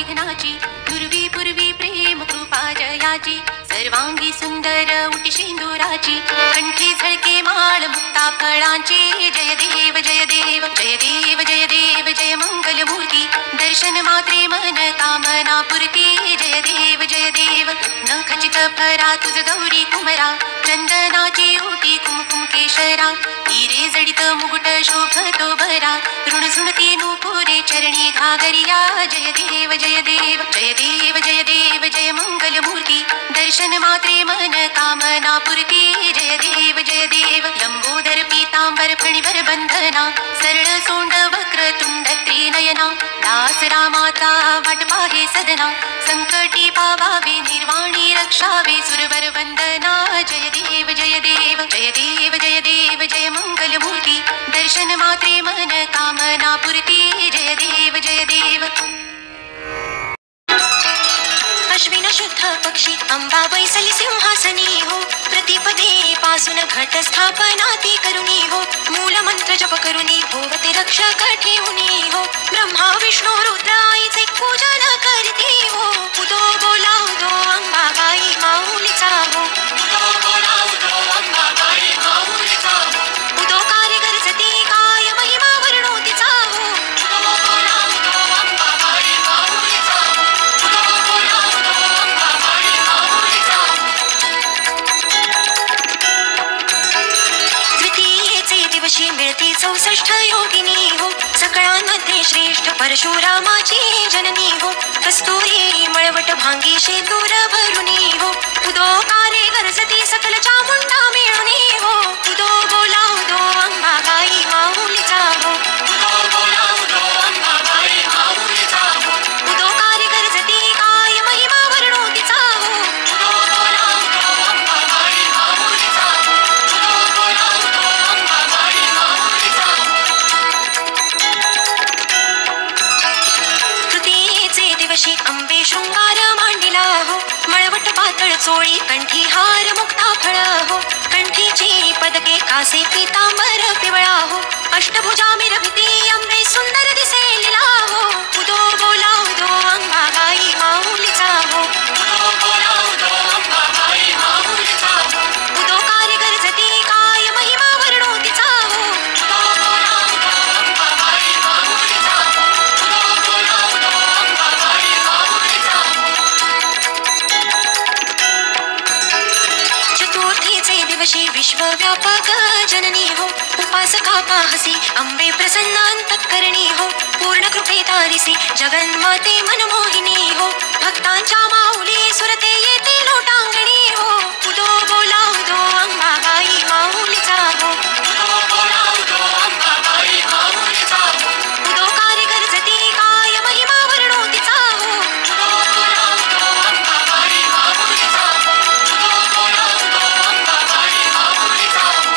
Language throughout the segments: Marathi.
विघ्नाची, पूर्वी पूर्वी प्रेम कृपा जयाची, सर्वांगी सुंदर उटी शेंदुराची, कंठी झळके माळ मुक्ता फळांची. जय देव जय देव जय देव जय देव जय मंगल मूर्ती, दर्शन मात्रे मन कामना पूर्ती. जय देव जय देव न खचित फरा तुझ गौरी कुमरा, चंदनाची ओटी कुमकुम केशरा, हिरे जडित मुकुट शोभतो बरा, ऋण झुणती नुपुरे चरणी घागरिया. जय देव जय देव जय देव जय देव जय मंगल मूर्ती, दर्शन मात्रे मन कामना पूर्ती. जय देव जय देव लंबोदर पीतांबर फणीवर बंधना, सरळ सोंड वक्र तुंड त्रिनयना, दास रामाचा वाट पाहे सदना, संकटी पावावे निर्वाणी रक्षावे सुरवर वंदना. जय देव जय देव जय देव जय देव जय मंगल मूर्ती, दर्शन मात्रे मन कामना पूर्ती. जय देव जय देव. अश्विन शुद्ध पक्षी अंबा बैसली सिंहासनी हो, प्रतिपदे पासून घट स्थापना ती करुणी हो, मूल मंत्र जप करुणी होवते रक्षक ठेवुनी हो, ब्रह्मा विष्णू रुद्र आईचे पूजन करती हो, उदो बोला उदो अंबाबाई माऊलीचा हो, उदो बोला उदो अंबाबाई माऊलीचा हो, उदो कार्य गरजती काय महिमा वर्णो तिचा हो, उदो बोला उदो अंबाबाई माऊलीचा हो, उदो बोला उदो अंबाबाई माऊलीचा हो. द्वितीयेचे दिवशी मिळती 64 योगिनी हो, सकळांमध्ये श्रेष्ठ परशुरामाची जननी हो, कस्तुरी मळवट भांगी शेंदूर भरुनी हो, उदो कार्य गरजती सकल चामुंडा मिळुनी हो, उदो बोला उदो अंबाबाई माऊलीचा हो, उदो बोला उदो अंबाबाई माऊलीचा हो, उदो कार्य गरजती काय महिमा वर्णो तिचा हो, उदो बोला उदो अंबाबाई माऊलीचा हो, उदो बोला उदो अंबाबाई माऊलीचा हो. तृतीयेचे दिवशी अंबे शृंगार मांडिला हो, मळवट पातळ चोळी कंठी हार मुक्ता फळ हो, कंठीची पदके कासे पीतांबर पिवळा हो, अष्टभुजा मिरविती अंबे सुंदर दिसे लीला हो, उदो बोला उदो अंबाबाई माऊलीचा हो, उदो बोला उदो अंबाबाई माऊलीचा हो, उदो कार्य गरजती काय महिमा वर्णो तिचा हो, उदो बोला उदो अंबाबाई माऊलीचा हो, उदो बोला उदो अंबाबाई माऊलीचा हो. चतुर्थीचे दिवशी विश्वव्यापक जननी हो, उपासका पाहसी अंबे प्रसन्नांतःकरणी हो, पूर्ण कृपे तारिसी जगन्माते मनमोहिनी हो, भक्तांच्या माऊली सुरते येते लोटांगणी हो, उदो बोला उदो अंबाबाई माऊलीचा हो, उदो बोला उदो अंबाबाई माऊलीचा हो, उदो कार्य गरजती काय महिमा वर्णो तिचा हो, उदो बोला उदो अंबाबाई माऊलीचा हो, उदो बोला उदो अंबाबाई माऊलीचा हो.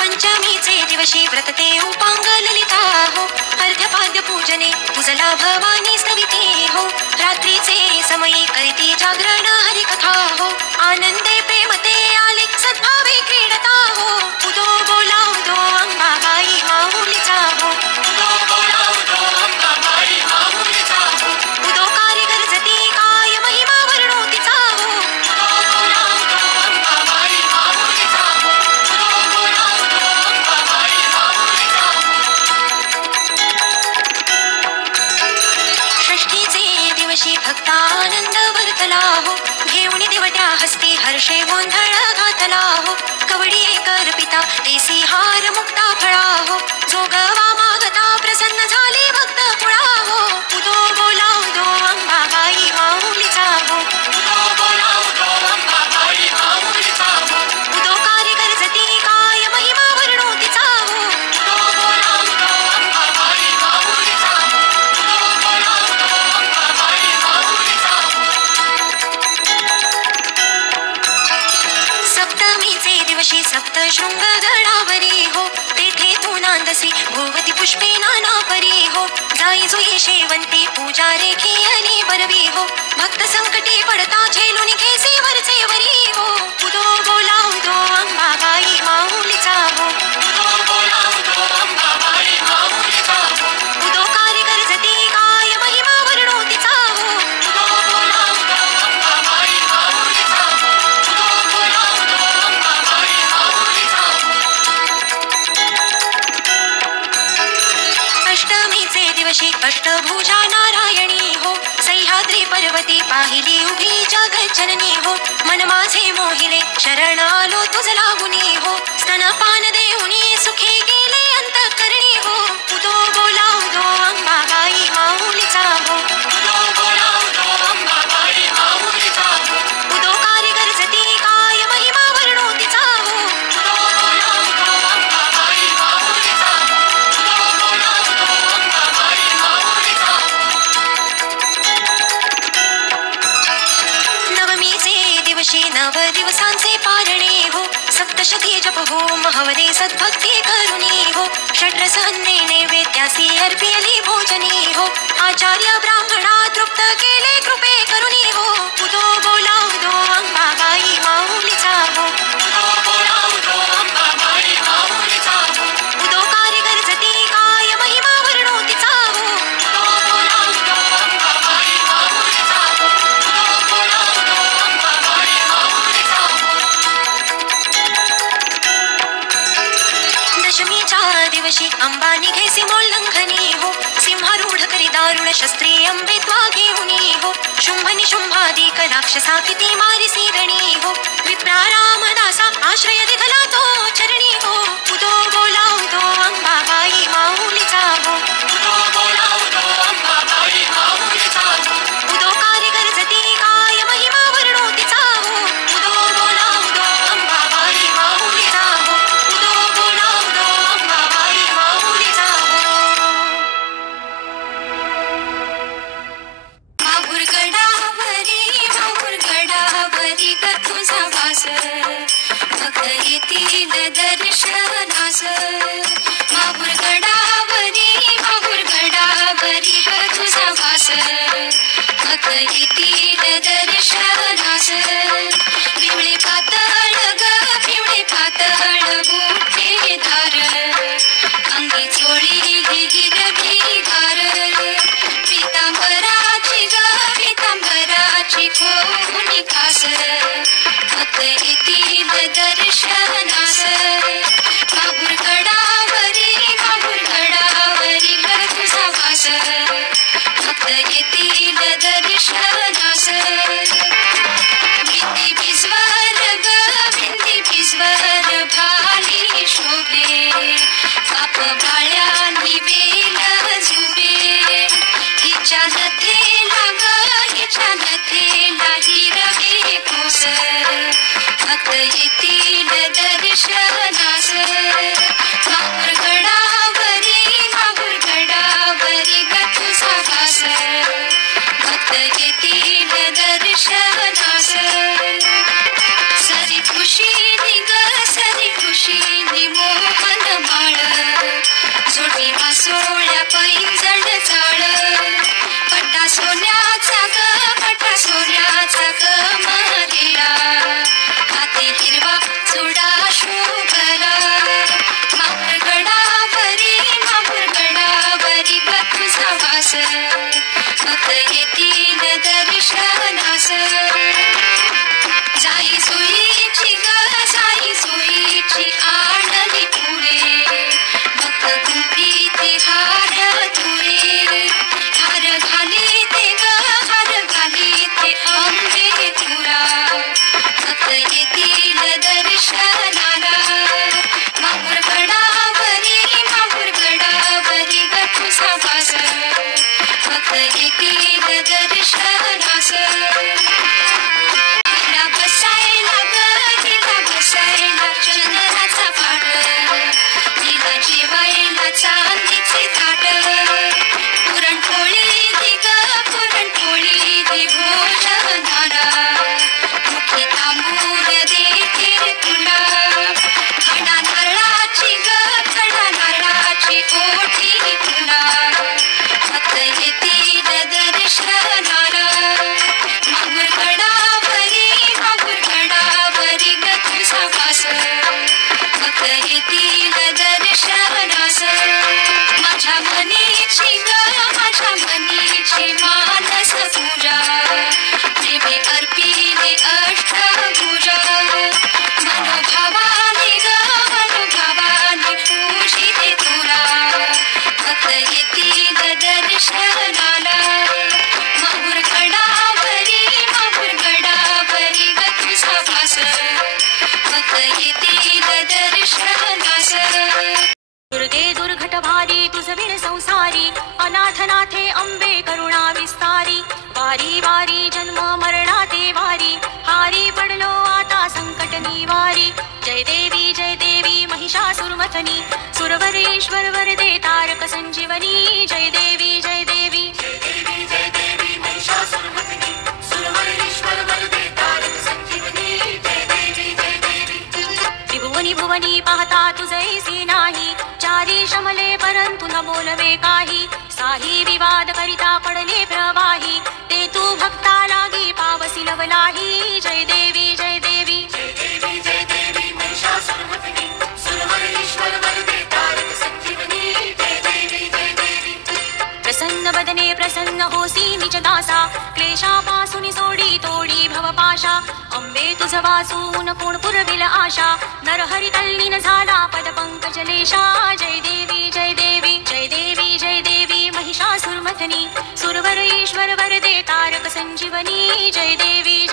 पंचमीचे दिवशी व्रतते उपांग ललिता हो, अर्घ्यपाद्य पूजने उजला भवानी स्तविते हो, रात्रीचे समयी करीती जागरण हरिकथा हो, आनंदे प्रेमते आले सद्भावे क्रीडता हो, उदो बोला उदो अंबाबाई माऊलीचा हो, उदो बोला उदो अंबाबाई माऊलीचा हो, उदो कार्य गरजती काय महिमा वर्णो तिचा हो, उदो बोला उदो अंबाबाई माऊलीचा हो, उदो बोला उदो अंबाबाई माऊलीचा हो. षष्ठीचे दिवशी भक्तानंद वर्तला हो, घेऊन दिवट्या हस्ती हर्षे गोंधळ घातला हो, कवडी कर पिता देसी हार मुक्ता फळा हो, जोगवा मागता प्रसन्न झाले भक्त पुळा हो, उदो बोला उदो अंबाबाई माऊलीचा हो, उदो बोला उदो अंबाबाई माऊलीचा हो, उदो कार्य गरजती काय महिमा वर्णो तिचा हो, उदो बोला उदो अंबाबाई माऊलीचा हो, उदो बोला उदो अंबाबाई माऊलीचा हो. सप्तमीचे दिवशी सप्त शृंग गडावरी हो, तेथे तू नांदसी भोवती पुष्पे नाना परी हो, जाई जुई शेवंती पूजा रेखी आणि बरवी हो, भक्त संकटी पडता झेलून घेसे वरचे वरी हो, उदो बोला उदो अंबाबाई माऊलीचा हो, उदो बोला उदो अंबाबाई माऊलीचा हो, पार्वती पाहिली उभी जगज्जननी हो मन माझे मोहिले शरण आलो तुझ लागुनी हो स्तनपान देऊनी सुखी गेले अंतःकरणी हो उदो बोला उदो अंबाबाई माऊलीचा हो उदो बोला उदो अंबाबाई माऊलीचा हो उदो कार्य गरजती काय महिमा वर्णो तिचा हो उदो बोला उदो अंबाबाई माऊलीचा हो उदो बोला उदो अंबाबाई माऊलीचा हो नवमीचे दिवशी नव दिवसांचे पारणे हो सप्तशती जप होम हवने सद्भक्ती करुणी हो षड्रसहने नैवेद्यासी अर्पियली भोजनी हो आचार्य ब्राह्मणा तृप्त केले कृपे करुणी हो उदो बोला उदो अंबाबाई माऊलीचा हो उदो बोला उदो अंबाबाई माऊलीचा हो उदो कार्य गरजती काय महिमा वर्णो तिचा हो उदो बोला उदो अंबाबाई माऊलीचा हो उदो बोला उदो अंबाबाई माऊलीचा हो दशमीच्या दिवशी अंबा निघे मोल्लंघनी हो सिंहारूढ करी दारुण शस्त्री अंबे त्वा घेऊनी हो शुंभ निशुंभादिक राक्षसा किती मारिसी रणी हो विप्रा रामदासा आश्रय दिधला तो चरणी हो उदो बोला उदो अंबाबाई माऊलीचा हो उदो बोला उदो अंबाबाई माऊलीचा हो उदो कार्य गरजती काय महिमा वर्णो तिचा हो उदो बोला उदो अंबाबाई माऊलीचा हो उदो बोला उदो अंबाबाई माऊलीचा हो माहुरगडावरी ग तुझा वास भक्त येतील दर्शनास माहुरगडावरी ग तुझा वास भक्त येतील दर्शनास पिवळे पातळ गोठे दार अंगी चोळी हिरवी गार पितांबराची खोनी खास भक्त येतील दर्शनास माहुरगडावरी ग तुझा वास भक्त येतील दर्शनास भिंती भिजवर भाली शोभे काप बाळ्यांनी वेल जुबे हिच्या नथेला हिरवे कोस भक्त येतील दर्शनास माहुरगडावरी ग तुझा वास भक्त येतील दर्शनास सरी खुशीनी मोहन बाळ जोडी वासोळ्या पैंजण चाळ पट्टा सोन्याचा ग मरेला हाती हिरवा चुडा शोभला माहुरगडावरी ग तुझा वास भक्त येतील दर्शनास जाई सोयीची आणली पुरे भक्त गुंफीते हार तुरे हार घाली ते अंबे तुरा भक्त येतील दर्शनाला माहुरगडावरी ग तुझा वास भक्त येतील दर्शनास बसायला चंद्राचा पाट तिला जेवायला चांदीचे ताट पुरणपोळी दि भोजनाला मुखी तांबूल देते तुला खडा नारळाची ओठी तुला भक्त येतील दर्शनाला माहुरगडावरी ग तुझा वास भक्त येतील दर्शनास माझ्या मनीची मानस पूजा प्रेमे अर्पिले अष्टभुजा मनोभावाने पूजिते तुला भक्त येतील दर्शनाला माहुरगडावरी वारी वारी जन्म मरणाते वारी हारी पडलो आता संकट निवारी जय देवी महिषासुरमथनी सुरवरेश्वर वरदे तारक संजीवनी जय देवी महिषासुरमथनी सुरवरेश्वर वरदे तारक संजीवनी जय देवी त्रिभुवनी भुवनी पाहता तुझैसी नाही चारी शमले परंतु न बोलवे काही साही विवाद करिता पडले प्रवाही ते तू भक्ता लागी पावसी लवलाही जय देवी महिषासुरमथनी सुरवरेश्वर वरदे तारक संजीवनी जय देवी प्रसन्न बदने प्रसन्न होसी निज दासा क्लेशापासून सोडी तोडी भवपाशा अंबे तुझ वासून कोण पुरविल आशा नरहरी तल्लीन झाला पद पंकजलेशा जय देवी महिषासुरमथनी सुरवरेश्वर वरदे तारक संजीवनी जय देवी